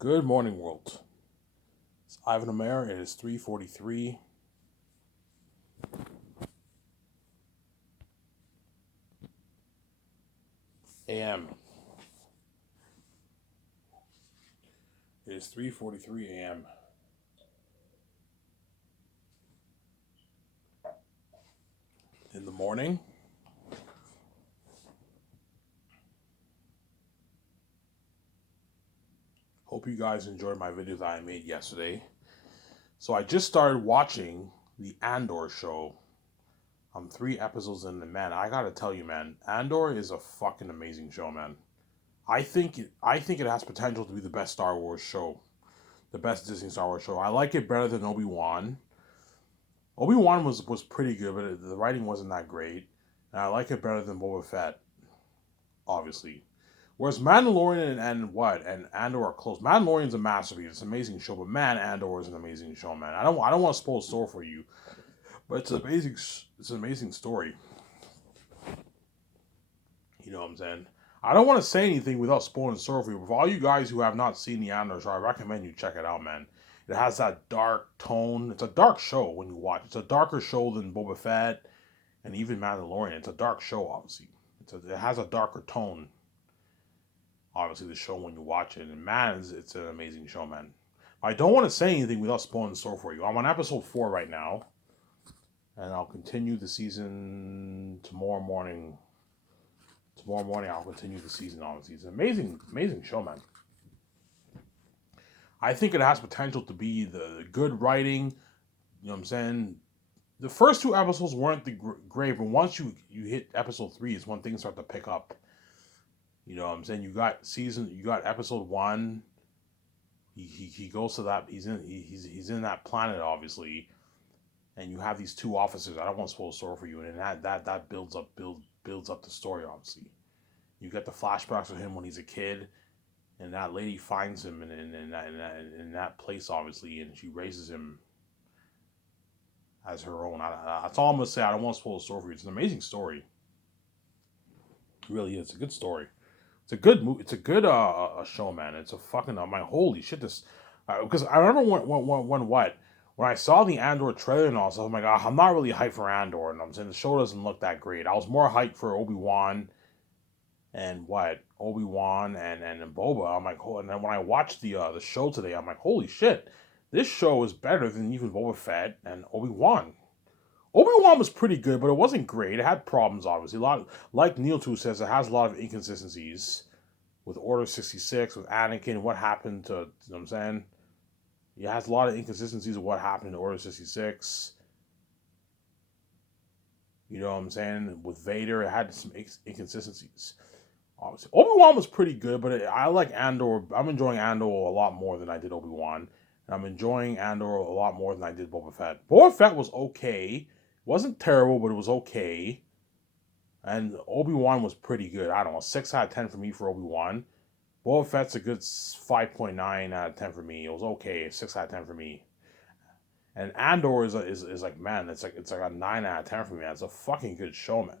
Good morning, world. It's Ivan Omer. It is 3:43 a.m. It is 3:43 a.m. in the morning. Hope you guys enjoyed my video that I made yesterday. So I just started watching the Andor show. I'm 3 episodes in, and man, I gotta tell you, man, Andor is a fucking amazing show, man. I think it has potential to be the best Star Wars show, the best Disney Star Wars show. I like it better than Obi-Wan. Obi-Wan was pretty good, but the writing wasn't that great. And I like it better than Boba Fett, obviously. Whereas Mandalorian and Andor are close. Mandalorian's a masterpiece. It's an amazing show, but man, Andor is an amazing show, man. I don't want to spoil the story for you, but it's an amazing story. You know what I'm saying? I don't want to say anything without spoiling the story for you. But for all you guys who have not seen the Andor show, I recommend you check it out, man. It has that dark tone. It's a dark show when you watch. It's a darker show than Boba Fett and even Mandalorian. It's a dark show, obviously. It has a darker tone, obviously, the show when you watch it. And man, it's an amazing show, man. I don't want to say anything without spoiling the story for you. I'm on episode 4 right now, and I'll continue the season tomorrow morning. Tomorrow morning, I'll continue the season, honestly. It's an amazing show, man. I think it has potential to be the good writing. You know what I'm saying? The first 2 episodes weren't the great, but once you hit episode 3 is when things start to pick up. You know what I'm saying? You got episode 1. He goes to that. He's in that planet, obviously, and you have these 2 officers. I don't want to spoil the story for you, and that builds up the story. Obviously, you get the flashbacks of him when he's a kid, and that lady finds him in that place, obviously, and she raises him as her own. That's all I'm gonna say. I don't want to spoil the story for you. It's an amazing story. It really is. It's a good story. It's a good movie. It's a good a show, man. It's a fucking my holy shit. This because I remember when I saw the Andor trailer and all, so I'm like, I'm not really hyped for Andor, and I'm saying the show doesn't look that great. I was more hyped for Obi Wan and Boba. I'm like, oh, and then when I watched the show today, I'm like, holy shit, this show is better than even Boba Fett and Obi Wan. Obi Wan was pretty good, but it wasn't great. It had problems, obviously. Like Neil too says, it has a lot of inconsistencies with Order 66, with Anakin, what happened to, you know what I'm saying? It has a lot of inconsistencies of what happened to Order 66. You know what I'm saying? With Vader, it had some inconsistencies. Obviously, Obi Wan was pretty good, but I like Andor. I'm enjoying Andor a lot more than I did Obi Wan. And I'm enjoying Andor a lot more than I did Boba Fett. Boba Fett was okay. It wasn't terrible, but it was okay. And Obi Wan was pretty good. I don't know, 6 out of 10 for me for Obi Wan. Boba Fett's a good 5.9 out of 10 for me. It was okay, 6 out of 10 for me. And Andor is like, man, it's like a 9 out of 10 for me. It's a fucking good show, man.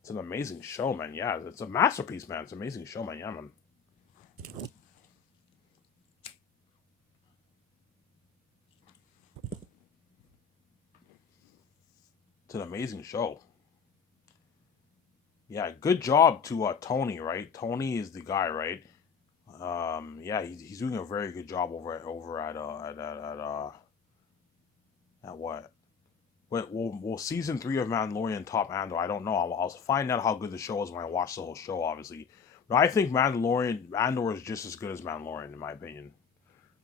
It's an amazing show, man. Yeah, it's a masterpiece, man. It's an amazing show, man. Yeah, man. It's an amazing show. Yeah, good job to Tony, right? Tony is the guy, right? Yeah, he's doing a very good job at what? Will season 3 of Mandalorian top Andor? I don't know. I'll find out how good the show is when I watch the whole show, obviously. But I think Andor is just as good as Mandalorian, in my opinion.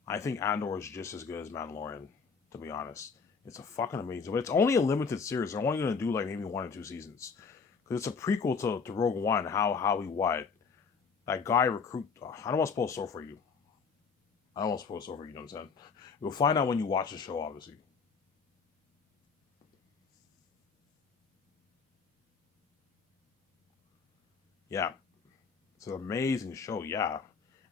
I think Andor is just as good as Mandalorian, to be honest. It's a fucking amazing, but it's only a limited series. They're only gonna do like maybe 1 or 2 seasons, because it's a prequel to Rogue One. How he what that guy recruit? I don't want to spoil the story for you. I don't want to spoil the story for you. You know what I'm saying? You'll find out when you watch the show, obviously. Yeah, it's an amazing show. Yeah,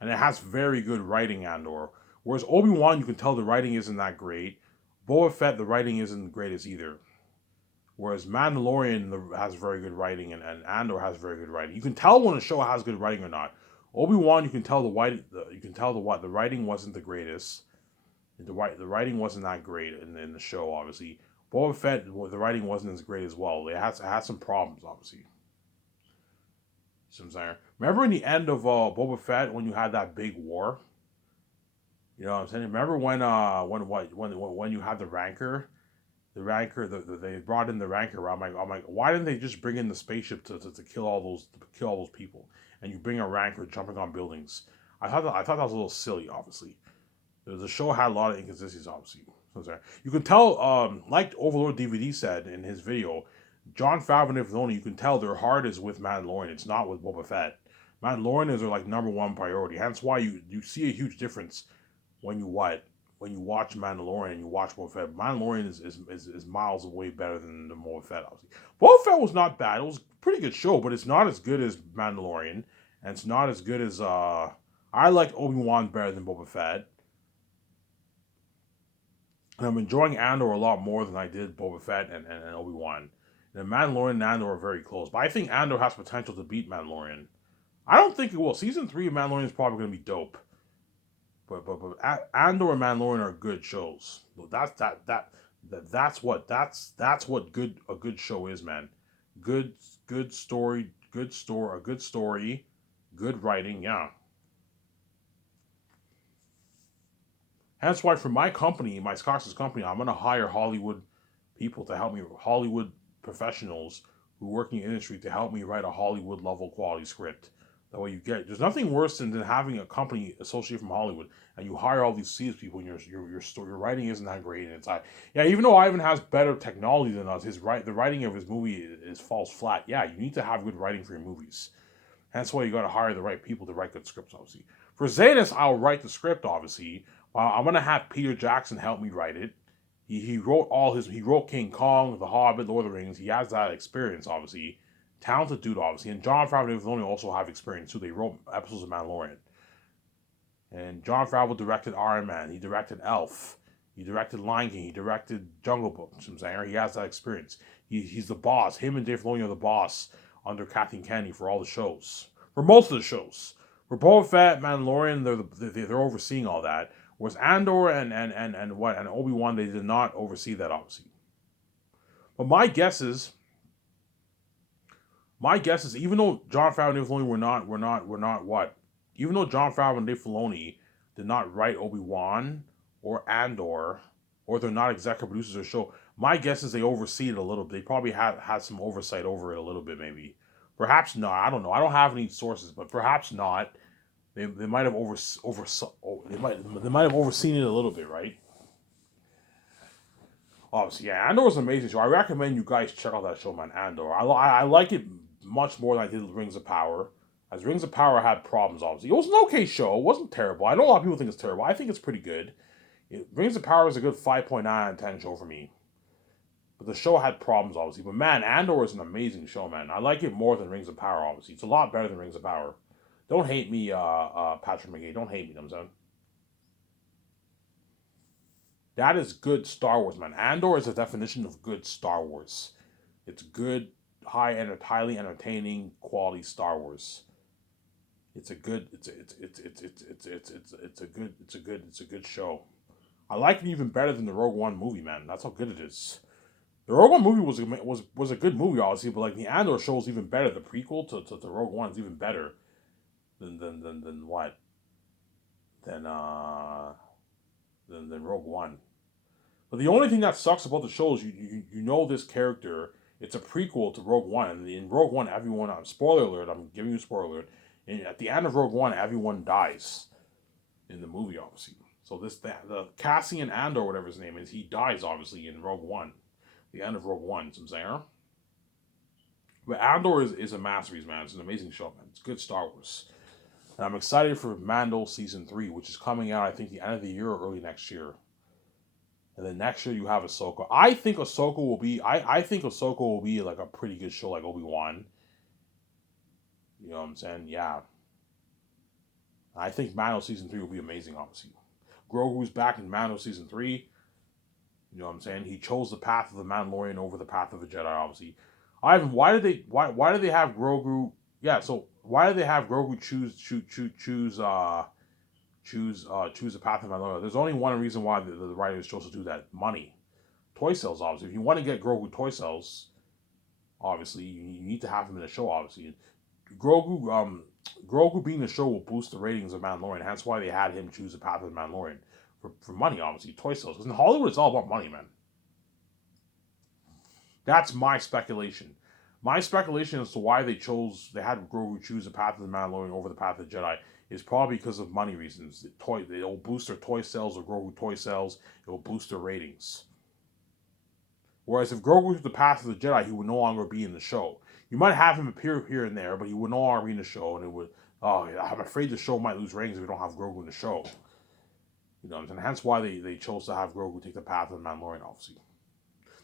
and it has very good writing, Andor. Whereas Obi Wan, you can tell the writing isn't that great. Boba Fett, the writing isn't the greatest either. Whereas Mandalorian has very good writing, and Andor has very good writing. You can tell when a show has good writing or not. Obi-Wan, you can tell the writing wasn't the greatest. The writing wasn't that great in the show, obviously. Boba Fett, the writing wasn't as great as well. It had some problems, obviously. You know what I'm saying? Remember in the end of Boba Fett when you had that big war? You know what I'm saying? Remember when you had the Rancor? They brought in the Rancor. I'm like, why didn't they just bring in the spaceship to kill all those people? And you bring a Rancor jumping on buildings. I thought that was a little silly, obviously. The show had a lot of inconsistencies, obviously. You can tell, like Overlord DVD said in his video, Jon Favreau and Dave Filoni, you can tell their heart is with Mandalorian. It's not with Boba Fett. Mandalorian is their like number one priority. Hence why you see a huge difference when you watch Mandalorian and you watch Boba Fett. Mandalorian is miles away better than the Boba Fett, obviously. Boba Fett was not bad. It was a pretty good show, but it's not as good as Mandalorian, and it's not as good as I like Obi-Wan better than Boba Fett. And I'm enjoying Andor a lot more than I did Boba Fett and Obi-Wan. And Mandalorian and Andor are very close. But I think Andor has potential to beat Mandalorian. I don't think it will. Season 3 of Mandalorian is probably going to be dope. But Andor and Mandalorian are good shows. That's what a good show is, man. Good story, a good story, good writing, yeah. That's why for my company, my Scox's company, I'm gonna hire Hollywood people to help me, Hollywood professionals who work in the industry to help me write a Hollywood level quality script. That way you get there's nothing worse than having a company associated from Hollywood and you hire all these seas people and your story your writing isn't that great and it's like yeah, even though Ivan has better technology than us, the writing of his movie is falls flat. Yeah, you need to have good writing for your movies. That's why you got to hire the right people to write good scripts, obviously. For Zanus, I'll write the script, obviously. I'm gonna have Peter Jackson help me write it. He wrote King Kong, The Hobbit, Lord of the Rings. He has that experience, obviously. Talented dude, obviously. And Jon Favreau and Filoni also have experience too. They wrote episodes of Mandalorian. And Jon Favreau directed Iron Man. He directed Elf. He directed Lion King. He directed Jungle Book. You know what I'm saying? He has that experience. He's the boss. Him and Dave Filoni are the boss under Kathleen Kennedy for all the shows. For most of the shows. For Boba Fett, Mandalorian, they're overseeing all that. Whereas Andor and Obi-Wan, they did not oversee that, obviously. But my guess is, even though Jon Favreau and Dave Filoni were not what? Even though Jon Favreau and Dave Filoni did not write Obi-Wan or Andor, or they're not executive producers of the show, my guess is they oversee it a little bit. They probably had some oversight over it a little bit, maybe. Perhaps not. I don't know. I don't have any sources, but perhaps not. They might have they might have overseen it a little bit, right? Obviously, yeah. Andor is an amazing show. I recommend you guys check out that show, man. Andor. I like it much more than I did Rings of Power. As Rings of Power had problems, obviously. It was an okay show. It wasn't terrible. I know a lot of people think it's terrible. I think it's pretty good. Rings of Power is a good 5.9 out of 10 show for me. But the show had problems, obviously. But man, Andor is an amazing show, man. I like it more than Rings of Power, obviously. It's a lot better than Rings of Power. Don't hate me, Patrick McGee. Don't hate me, you know what I'm saying? That is good Star Wars, man. Andor is a definition of good Star Wars. It's good, highly entertaining, quality Star Wars. It's a good, it's a good show. I like it even better than the Rogue One movie, man. That's how good it is. The Rogue One movie was a good movie, obviously, but like the Andor show is even better. The prequel to Rogue One is even better than what? Than Rogue One. But the only thing that sucks about the show is you know this character. It's a prequel to Rogue One, and in Rogue One, everyone. Spoiler alert! I'm giving you a spoiler alert. And at the end of Rogue One, everyone dies in the movie, obviously. So the Cassian Andor, whatever his name is, he dies obviously in Rogue One, the end of Rogue One. You know what I'm saying? But Andor is a masterpiece, man. It's an amazing show, man. It's good Star Wars. And I'm excited for Mando Season 3, which is coming out, I think, the end of the year or early next year. And then next year you have Ahsoka. I think Ahsoka will be like a pretty good show like Obi-Wan. You know what I'm saying? Yeah. I think Mando Season 3 will be amazing, obviously. Grogu's back in Mando Season 3. You know what I'm saying? He chose the path of the Mandalorian over the path of the Jedi, obviously. Ivan, why did they have Grogu, yeah. So why do they have Grogu choose the path of Mandalorian? There's only one reason why the writers chose to do that: money, toy sales. Obviously, if you want to get Grogu toy sales, obviously you need to have him in the show. Obviously, Grogu Grogu being the show will boost the ratings of Mandalorian. That's why they had him choose the path of Mandalorian for money. Obviously, toy sales. Because in Hollywood, it's all about money, man. That's my speculation. My speculation as to why they had Grogu choose the path of the Mandalorian over the path of the Jedi is probably because of money reasons. It will boost their toy sales or Grogu toy sales. It will boost their ratings. Whereas if Grogu took the path of the Jedi, he would no longer be in the show. You might have him appear here and there, but he would no longer be in the show, and it would. Oh, I'm afraid the show might lose ratings if we don't have Grogu in the show. You know, and hence why they chose to have Grogu take the path of the Mandalorian, obviously.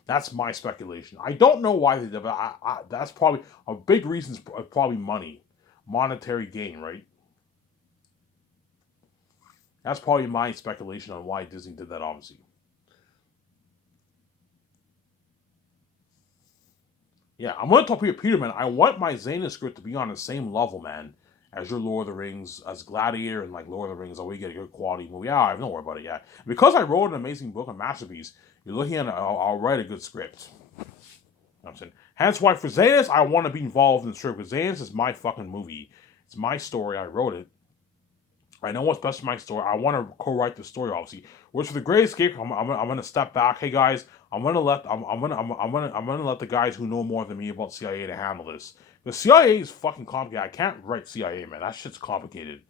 That's my speculation. I don't know why they did, but that's probably a big reason. Is probably money, monetary gain, right? That's probably my speculation on why Disney did that, obviously. Yeah, I'm gonna talk to Peter, man. I want my Xena script to be on the same level, man, as your Lord of the Rings, as Gladiator and like Lord of the Rings. Oh, we get a good quality movie. Yeah, don't worry about it. Yeah, because I wrote an amazing book, a masterpiece. You're looking at, I'll write a good script. You know what I'm saying. Hence why for Xenos, I want to be involved in the script because Xenos is my fucking movie. It's my story. I wrote it. I know what's best for my story. I want to co-write the story, obviously. Which for the Great Escape, I'm gonna step back. Hey guys, I'm gonna let the guys who know more than me about CIA to handle this. The CIA is fucking complicated. I can't write CIA, man. That shit's complicated.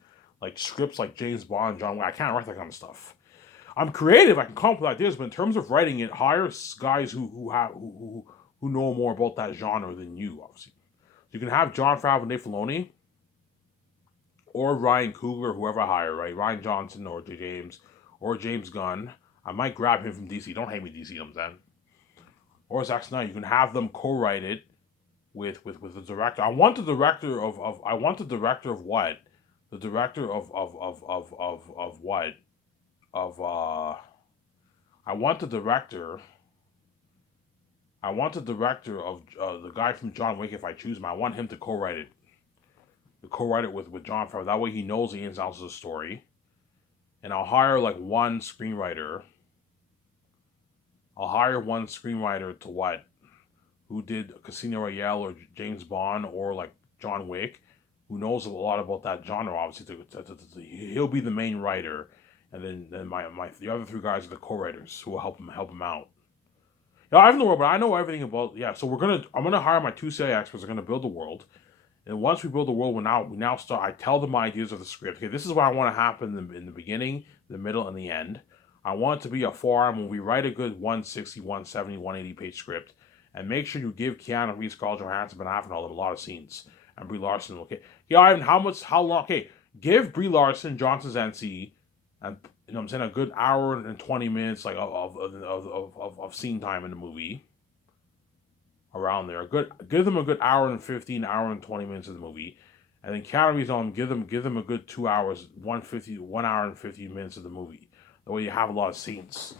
Like scripts like James Bond, John Wick. I can't write that kind of stuff. I'm creative. I can come up with ideas, but in terms of writing it, hire guys who know more about that genre than you. Obviously, you can have Jon Favreau and Dave Filoni or Ryan Coogler, whoever I hire, right? Rian Johnson or James Gunn. I might grab him from DC. Don't hate me, DC, you know what I'm saying? Or Zack Snyder. You can have them co-write it with the director. I want the director of what? The director of what? I want the director. I want the director of the guy from John Wick. If I choose him, I want him to co-write it. To co-write it with Jon Favreau. That way he knows the ins and outs of the story. And I'll hire like one screenwriter. I'll hire one screenwriter to what? Who did Casino Royale or James Bond or like John Wick, who knows a lot about that genre. Obviously, he'll be the main writer, and then the other three guys are the co-writers who will help him out. Yeah, I have no world, but I know everything about. Yeah, so I'm gonna hire my two CIA experts. They're gonna build the world. And once we build the world, we now start. I tell them my ideas of the script. Okay, this is what I want to happen in the beginning, the middle, and the end. I want it to be a 4-hour movie. Write a good 160, 170, 180 page script, and make sure you give Keanu Reeves, Scarlett Johansson, Ben Affleck, all them a lot of scenes, and Brie Larson. Okay, yeah, Ivan, how long? Okay, give Brie Larson, John Krasinski, and you know what I'm saying, a good hour and 20 minutes like of scene time in the movie. Around there, give them a good hour and 15, hour and 20 minutes of the movie, and then Keanu Reeves on give them a good 2 hours, 1 hour and 50 minutes of the movie. That way you have a lot of scenes.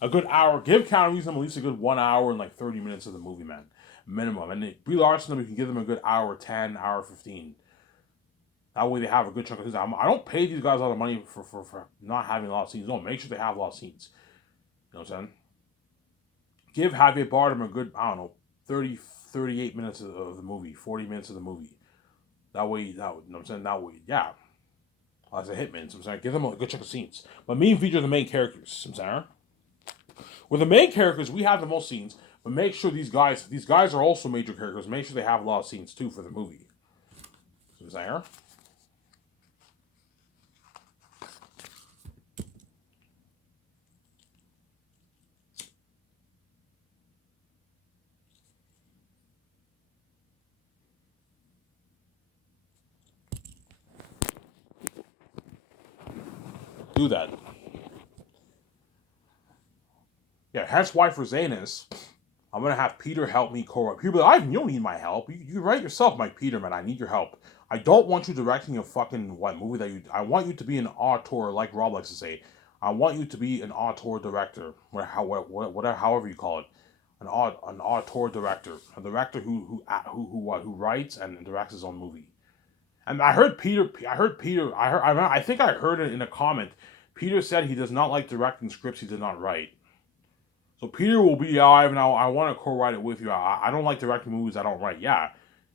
A good hour, give Keanu Reeves at least a good 1 hour and like 30 minutes of the movie, man, minimum. And Brie Larson, we can give them a good hour 10, hour 15. That way they have a good chunk of scenes. I don't pay these guys a lot of money for not having a lot of scenes. No, make sure they have a lot of scenes. You know what I'm saying? Give Javier Bardem a good, 38 minutes of the movie, 40 minutes of the movie. That way, you know what I'm saying? That way, yeah. As a hitman, so I'm saying, give them a good chunk of scenes. But me and feature the main characters, so I'm saying. With the main characters, we have the most scenes, but make sure these guys are also major characters. Make sure they have a lot of scenes too for the movie. So I'm saying. Do that. Yeah, hence why for Zanus, I'm gonna have Peter help me co-write. People, Ivan, you don't need my help. You write yourself, Mike Peter, man. I need your help. I don't want you directing a fucking movie that you. I want you to be an auteur, like Rob likes to say. I want you to be an auteur director, whatever, however you call it. an auteur director, a director who writes and directs his own movie. And I think I heard it in a comment. Peter said he does not like directing scripts he did not write. So Peter will be, I want to co-write it with you. I don't like directing movies I don't write. Yeah,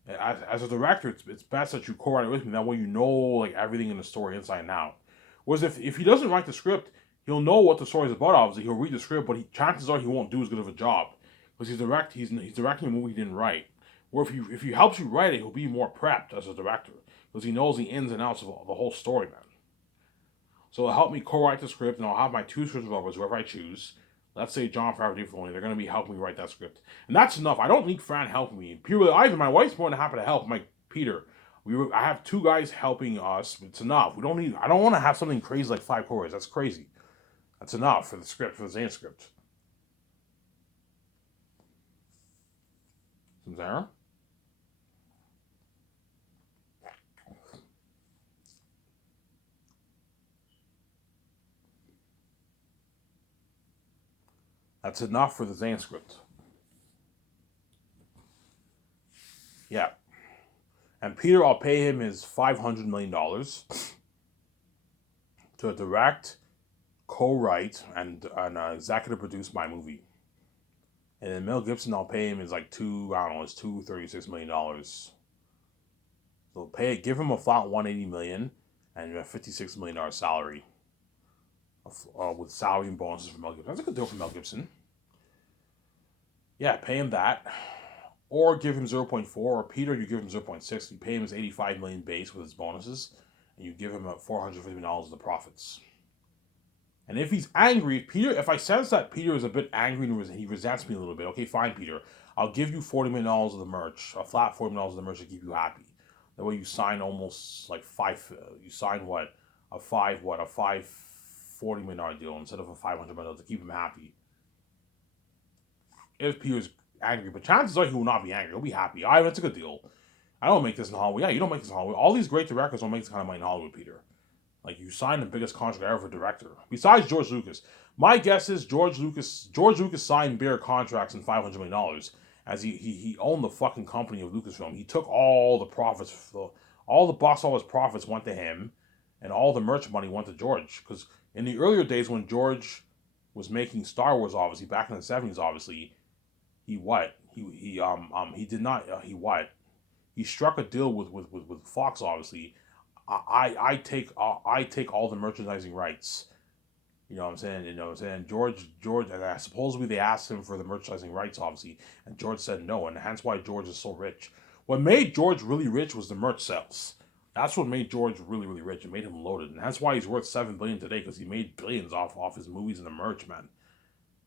as a director, it's best that you co-write it with me. That way you know like everything in the story inside and out. Whereas if he doesn't write the script, he'll know what the story is about. Obviously, he'll read the script, but chances are he won't do as good of a job because he's directing a movie he didn't write. Or if he helps you write it, he'll be more prepped as a director because he knows the ins and outs of the whole story, man. So it'll help me co-write the script, and I'll have my two script developers, whoever I choose. Let's say John Favreau, Dave Filoni, they're going to be helping me write that script. And that's enough. I don't need Fran helping me. Purely, Ivan, my wife's more than happy to help. I'm like, Peter, I have two guys helping us. It's enough. I don't want to have something crazy like 5 chorus. That's crazy. That's enough for the script, for the Zane script. There. That's enough for the Zane script. Yeah. And Peter, I'll pay him his $500 million to direct, co-write, and executive produce my movie. And then Mel Gibson, I'll pay him his like it's $236 million. So give him a flat $180 million and a $56 million salary. With salary and bonuses for Mel Gibson. That's a good deal for Mel Gibson. Yeah, pay him that. Or give him 0.4, or Peter, you give him 0.6. You pay him his $85 million base with his bonuses, and you give him $450 million of the profits. And if he's angry, if I sense that Peter is a bit angry and he resents me a little bit, okay, fine, Peter. I'll give you $40 million of the merch, a flat $40 million of the merch to keep you happy. That way you sign almost like a $40 million deal instead of a $500 million to keep him happy. If Peter's angry, but chances are he will not be angry. He'll be happy. That's a good deal. I don't make this in Hollywood. Yeah, you don't make this in Hollywood. All these great directors don't make this kind of money in Hollywood, Peter. Like, you signed the biggest contract ever for a director. Besides George Lucas. My guess is George Lucas signed bigger contracts than $500 million, as he owned the fucking company of Lucasfilm. He took all the profits, all the box office profits went to him, and all the merch money went to George. Because in the earlier days when George was making Star Wars, obviously, back in the 70s, obviously, he struck a deal with Fox, obviously. I take all the merchandising rights. You know what I'm saying? George, and supposedly they asked him for the merchandising rights, obviously, and George said no, and hence why George is so rich. What made George really rich was the merch sales. That's what made George really, really rich. It made him loaded, and that's why he's worth $7 billion today, because he made billions off his movies and the merch, man.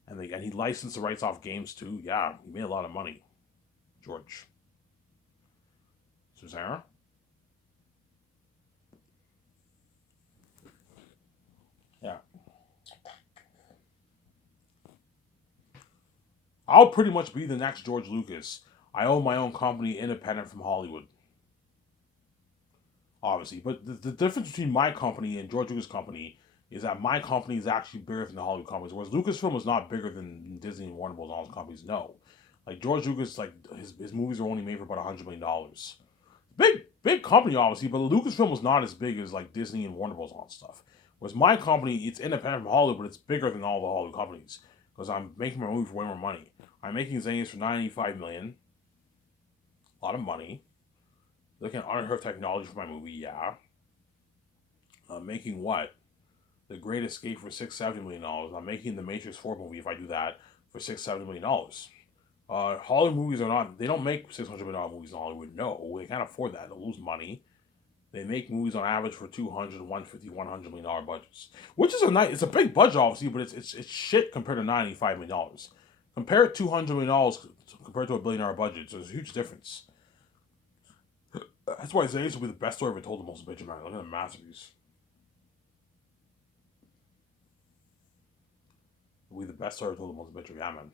And he licensed the rights off games too. Yeah, he made a lot of money, George. Sarah? Yeah. I'll pretty much be the next George Lucas. I own my own company, independent from Hollywood. Obviously. But the difference between my company and George Lucas' company is that my company is actually bigger than the Hollywood companies, whereas Lucasfilm is not bigger than Disney and Warner Bros. And all those companies. No. Like, George Lucas, like, his movies are only made for about $100 million. Big company, obviously, but Lucasfilm was not as big as, like, Disney and Warner Bros. And all that stuff. Whereas my company, it's independent from Hollywood, but it's bigger than all the Hollywood companies. Because I'm making my movie for way more money. I'm making Zane's for $95 million. A lot of money. Looking at unheard technology for my movie, yeah. Making what? The Great Escape for $670 million. I'm making the Matrix 4 movie, if I do that, for $670 million. Hollywood movies they don't make $600 million movies in Hollywood. No, they can't afford that. They'll lose money. They make movies on average for $200, $150, $100 million budgets. Which is it's a big budget, obviously, but it's shit compared to $95 million. Compare $200 million compared to $1 billion budget. So there's a huge difference. That's why Zane's will be the best story ever told, the most bitchin', man. Look at the masterpiece. It'll be the best story ever told, the most bitchin', yeah, man.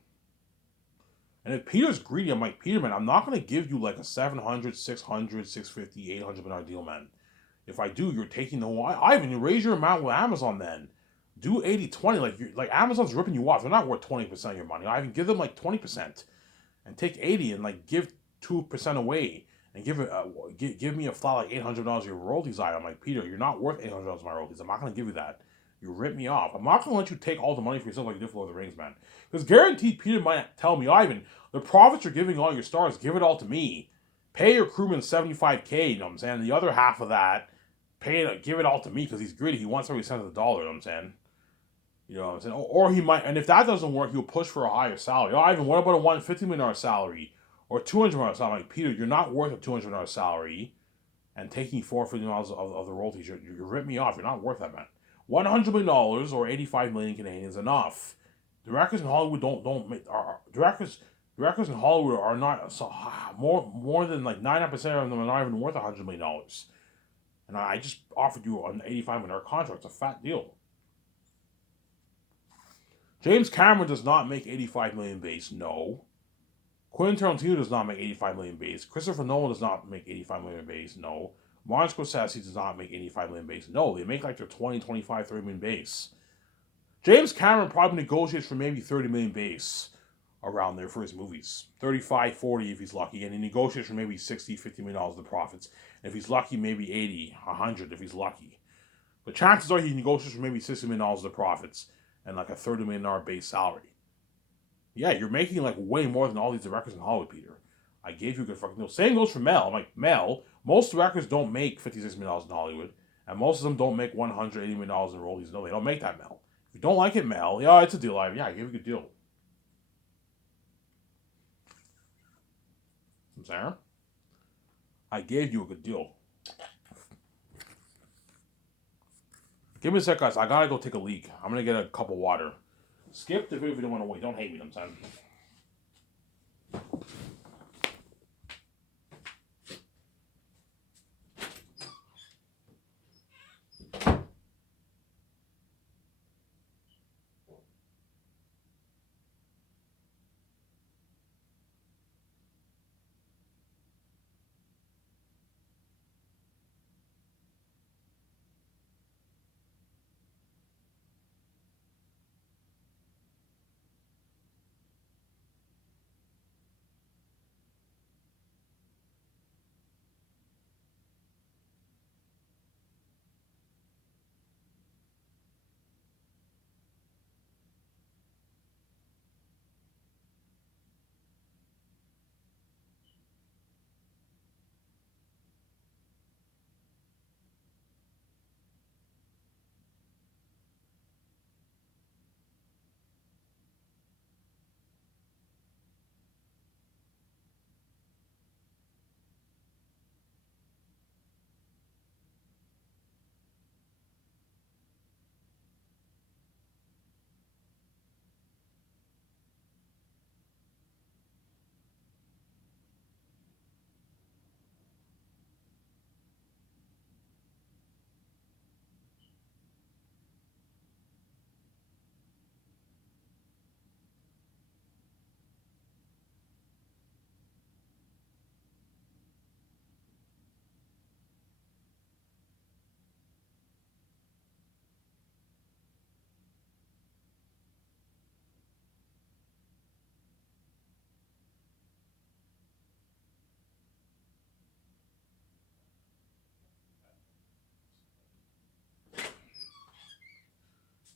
And if Peter's greedy, I'm like, Peter, man, I'm not going to give you like a $700, $600, $650, $800 million deal, man. If I do, you're taking the whole... Ivan, you raise your amount with Amazon then. do 80-20. Like Amazon's ripping you off. They're not worth 20% of your money. I even give them like 20% and take 80 and like give 2% away and give me a flat like $800 of your royalties. I'm like, Peter, you're not worth $800 of my royalties. I'm not gonna give you that. You rip me off. I'm not gonna let you take all the money for yourself like you did for Lord of the Rings, man. Because guaranteed, Peter might tell me, Ivan, the profits you're giving all your stars, give it all to me. Pay your crewman 75K. You know what I'm saying? And the other half of that, give it all to me because he's greedy. He wants every cent of the dollar. You know what I'm saying? You know what I'm saying? Or he might, and if that doesn't work, he'll push for a higher salary. Oh, Ivan, what about a $150 million salary or $200 million salary? Like, Peter, you're not worth a $200 million salary, and taking $450 million of the royalties, you rip me off. You're not worth that, man. $100 million or 85 million Canadian is enough. Directors in Hollywood don't make directors in Hollywood are not more than like 99% of them are not even worth $100 million. And I just offered you an $85 million contract. It's a fat deal. James Cameron does not make 85 million base. No. Quentin Tarantino does not make 85 million base. Christopher Nolan does not make 85 million base. No. Martin Scorsese does not make 85 million base. No, they make like their 20, 25, 30 million base. James Cameron probably negotiates for maybe 30 million base around there for his movies. 35, 40 if he's lucky. And he negotiates for maybe 60, $50 million of the profits. And if he's lucky, maybe 80, 100 if he's lucky. But chances are he negotiates for maybe $60 million of the profits and like a $30 million base salary. Yeah, you're making like way more than all these directors in Hollywood, Peter. I gave you a good fucking deal. Same goes for Mel. I'm like, Mel, most directors don't make $56 million in Hollywood, and most of them don't make $180 million in royalties. No, they don't make that, Mel. If you don't like it, Mel, yeah, it's a deal. I gave you a good deal. I'm saying? I gave you a good deal. Give me a sec, guys. I gotta go take a leak. I'm gonna get a cup of water. Skip the video if you don't want to wait. Don't hate me, I'm saying.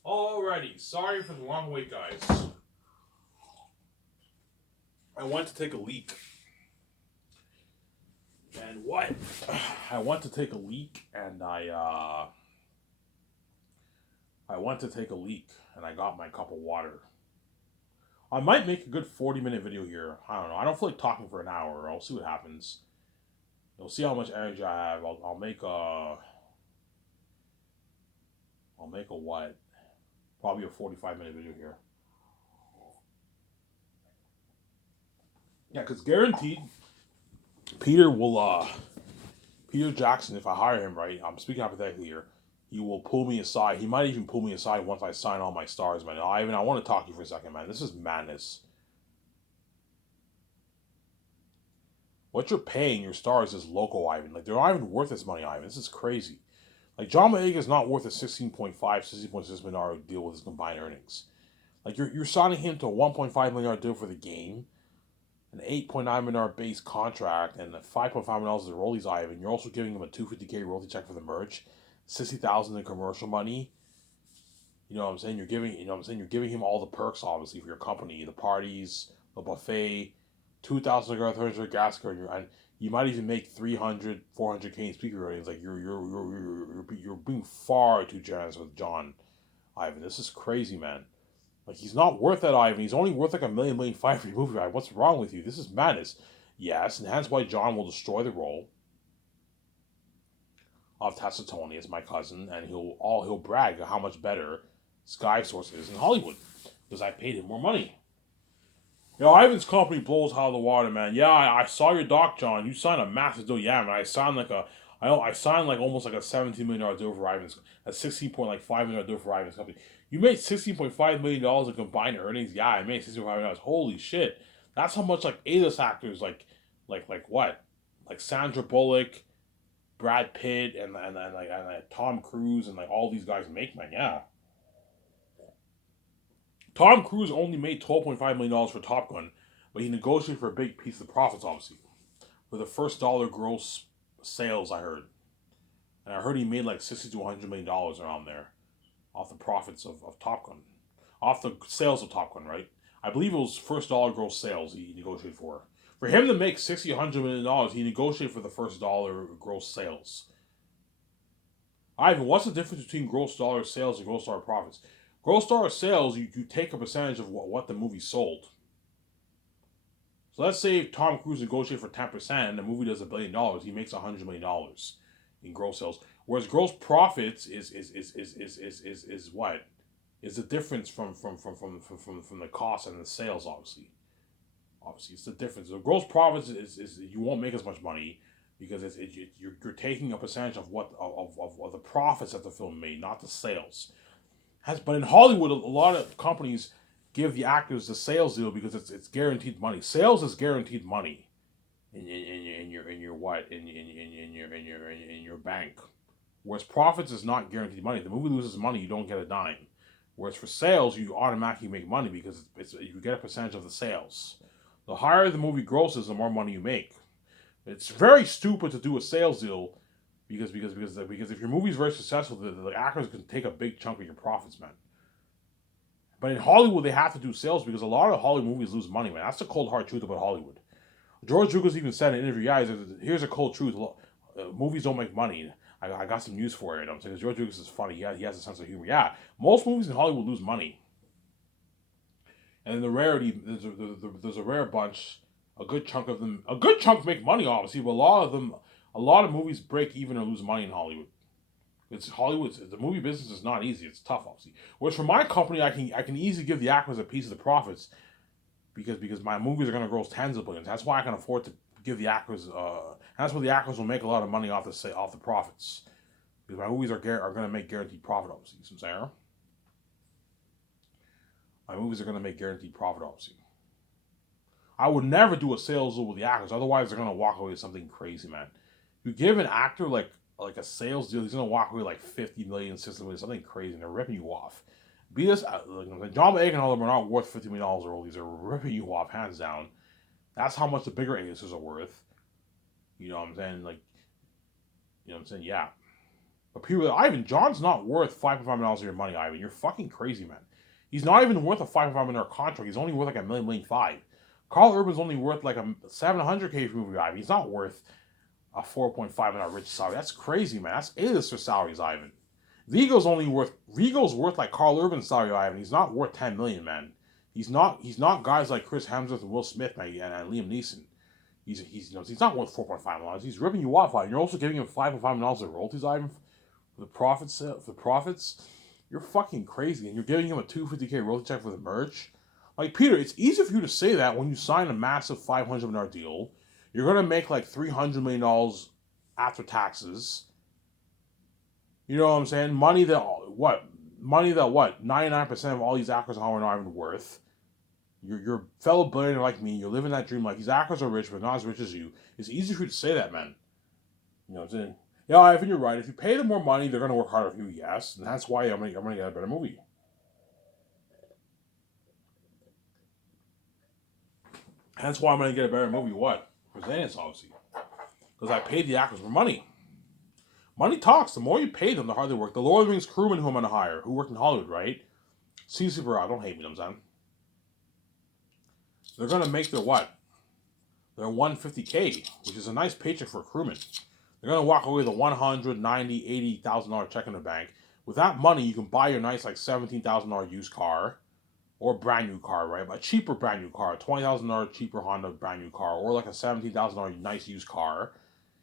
Alrighty, sorry for the long wait, guys. I went to take a leak. And what? I went to take a leak and I went to take a leak and I got my cup of water. I might make a good 40-minute video here. I don't know. I don't feel like talking for an hour. I'll see what happens. You'll see how much energy I have. I'll make a what? Probably a 45-minute video here. Yeah, because guaranteed, Peter Jackson, if I hire him right, I'm speaking hypothetically here, he will pull me aside. He might even pull me aside once I sign all my stars, man. Ivan, I want to talk to you for a second, man. This is madness. What you're paying your stars is local, Ivan. Like, they're not even worth this money, Ivan. This is crazy. Like, John Boyega is not worth a 16.6 million dollar deal with his combined earnings. Like, you're signing him to a 1.5 million dollar deal for the game, an 8.9 million dollar base contract, and a 5.5 million dollars as a royalties Ivan. You're also giving him a 250K royalty check for the merch, 60,000 in commercial money. You know what I'm saying? You're giving him all the perks, obviously, for your company, the parties, the buffet, 2,000 gas card, and you might even make 300, 400K in speaker ratings. Like, you're being far too generous with John, Ivan. This is crazy, man. Like, he's not worth that, Ivan. He's only worth like a million five for your movie, Ivan. What's wrong with you? This is madness. Yes, and hence why John will destroy the role of Tessa Tony as my cousin, and he'll brag how much better Sky Source is in Hollywood because I paid him more money. You know, Ivan's company blows out of the water, man. Yeah, I saw your doc, John. You signed a massive deal. Yeah, man. I signed like almost like a $17 million deal for Ivan's, a $16.5 million deal for Ivan's company. You made $16.5 million in combined earnings. Yeah, I made $16.5 million. Holy shit, that's how much like A-list actors like what, like Sandra Bullock, Brad Pitt, and Tom Cruise and like all these guys make, man. Yeah. Tom Cruise only made $12.5 million for Top Gun, but he negotiated for a big piece of the profits, obviously, for the first dollar gross sales. I heard, and I heard he made like $60 to $100 million around there, off the profits of Top Gun, off the sales of Top Gun, right? I believe it was first dollar gross sales he negotiated for. For him to make $60 $100 million, he negotiated for the first dollar gross sales. Ivan, what's the difference between gross dollar sales and gross dollar profits? Gross dollar sales, you take a percentage of what the movie sold. So let's say if Tom Cruise negotiated for 10% and the movie does $1 billion, he makes $100 million in gross sales. Whereas gross profits is what? Is the difference from the cost and the sales, obviously. Obviously, it's the difference. The gross profits is you won't make as much money because you're taking a percentage of of the profits that the film made, not the sales. But in Hollywood, a lot of companies give the actors the sales deal because it's guaranteed money. Sales is guaranteed money in your bank. Whereas profits is not guaranteed money. If the movie loses money, you don't get a dime. Whereas for sales, you automatically make money because you get a percentage of the sales. The higher the movie grosses, the more money you make. It's very stupid to do a sales deal because if your movie is very successful, the actors can take a big chunk of your profits, man. But in Hollywood, they have to do sales because a lot of Hollywood movies lose money, man. That's the cold hard truth about Hollywood. George Lucas even said in an interview, guys, here's a cold truth: movies don't make money. I got some news for you. I'm saying George Lucas is funny. He has a sense of humor. Yeah, most movies in Hollywood lose money, and the rarity there's a rare bunch. A good chunk make money, obviously, but a lot of movies break even or lose money in Hollywood. It's Hollywood. The movie business is not easy. It's tough, obviously. Whereas for my company, I can easily give the actors a piece of the profits because my movies are going to gross tens of billions. That's why I can afford to give the actors. That's why the actors will make a lot of money off the profits because my movies are going to make guaranteed profit, obviously. You know what I'm saying? My movies are going to make guaranteed profit, obviously. I would never do a sales deal with the actors. Otherwise, they're going to walk away with something crazy, man. You give an actor like a sales deal, he's going to walk away like 50 million, 60 million, something crazy, and they're ripping you off. John Boyega and all of them are not worth $50 million or these are ripping you off, hands down. That's how much the bigger A-listers are worth. You know what I'm saying? Like, you know what I'm saying? Yeah. But people, Ivan, John's not worth $5.5 million of your money, Ivan. You're fucking crazy, man. He's not even worth a $5.5 million contract. He's only worth like $1.5 million. Carl Urban's only worth like a $700K movie, Ivan. He's not worth a $4.5 million rich salary. That's crazy, man. That's A-lister salaries, Ivan. Vigo's worth like Carl Urban's salary, Ivan. He's not worth $10 million, man. He's not guys like Chris Hemsworth and Will Smith, man, and Liam Neeson. He's not worth $4.5 million. He's ripping you off, Ivan. You're also giving him $5.5 million of royalties, Ivan, for the profits. You're fucking crazy, and you're giving him a $250K royalty check for the merch. Like, Peter, it's easy for you to say that when you sign a massive $500 million deal. You're going to make like $300 million after taxes. You know what I'm saying? Money that 99% of all these actors are not even worth. You're a fellow billionaire like me. You're living that dream. Like, these actors are rich, but not as rich as you. It's easy for you to say that, man. You know what I'm saying? Yeah, Ivan, you're right. If you pay them more money, they're gonna work harder for you. Yes, and that's why I'm gonna get a better movie. That's why I'm gonna get a better movie. What? For Xanax, obviously, because I paid the actors more money. Money talks. The more you pay them, the harder they work. The Lord of the Rings crewmen who I'm gonna hire, who work in Hollywood, right? See super out. Don't hate me, I'm saying. They're gonna make their what? Their 150K, which is a nice paycheck for a crewman. They're gonna walk away with a $190,000, $80,000 check in the bank. With that money, you can buy your nice like $17,000 used car or brand new car, right? A cheaper brand new car, $20,000 cheaper Honda brand new car, or like a $17,000 nice used car.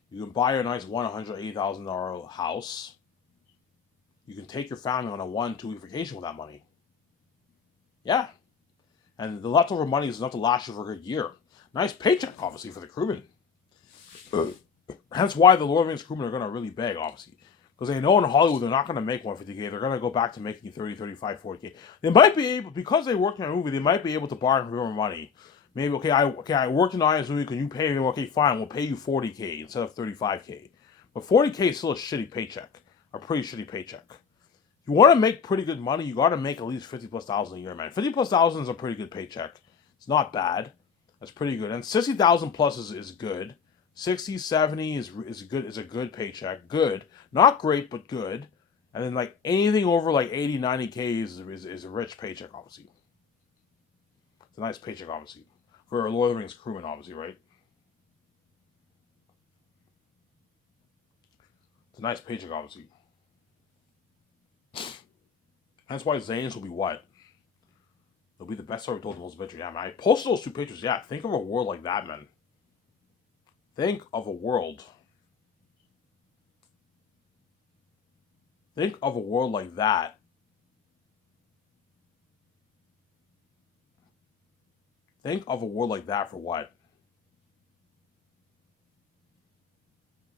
You can buy a nice $180,000 house. You can take your family on a 1-2 week vacation with that money. Yeah. And the leftover money is enough to last you for a good year. Nice paycheck, obviously, for the crewmen. Hence why the Lord of the Rings crewmen are going to really beg, obviously. Because they know in Hollywood they're not going to make 150K. They're going to go back to making 30, 35, 40K. They might be able, because they worked in a movie, they might be able to borrow more money. Maybe, I worked in IS movie, can you pay me? Okay, fine, we'll pay you 40K instead of 35K. But 40K is still a shitty paycheck. A pretty shitty paycheck. You want to make pretty good money, you got to make at least 50 plus thousand a year, man. 50 plus thousand is a pretty good paycheck. It's not bad. That's pretty good. And 60,000 plus is good. 60, 70 is good, is a good paycheck. Good. Not great, but good. And then like anything over like 80, 90K is a rich paycheck, obviously. It's a nice paycheck, obviously. For a Lord of the Rings crewman, obviously, right? It's a nice paycheck, obviously. That's why Zane's will be what? It'll be the best story told, the most adventure. Yeah, man. I posted those two pictures. Yeah, think of a world like that, man. Think of a world. Think of a world like that. Think of a world like that for what?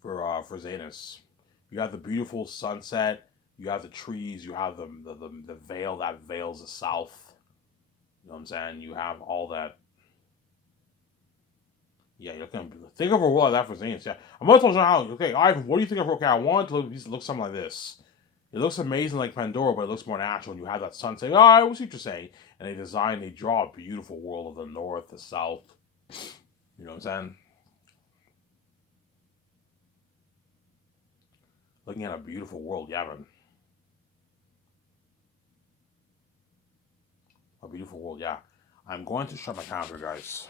For Zanus. You have the beautiful sunset. You have the trees. You have the veil that veils the south. You know what I'm saying? You have all that. Yeah, you can think of a world like that for Zanus. Yeah, I'm gonna tell you how. Okay, Ivan, what do you think of? Okay, I want it to look something like this. It looks amazing like Pandora, but it looks more natural. And you have that sunset. Oh, I see what you're saying. And they draw a beautiful world of the north, the south. You know what I'm saying? Looking at a beautiful world, yeah, man. A beautiful world, yeah. I'm going to shut my calendar, guys.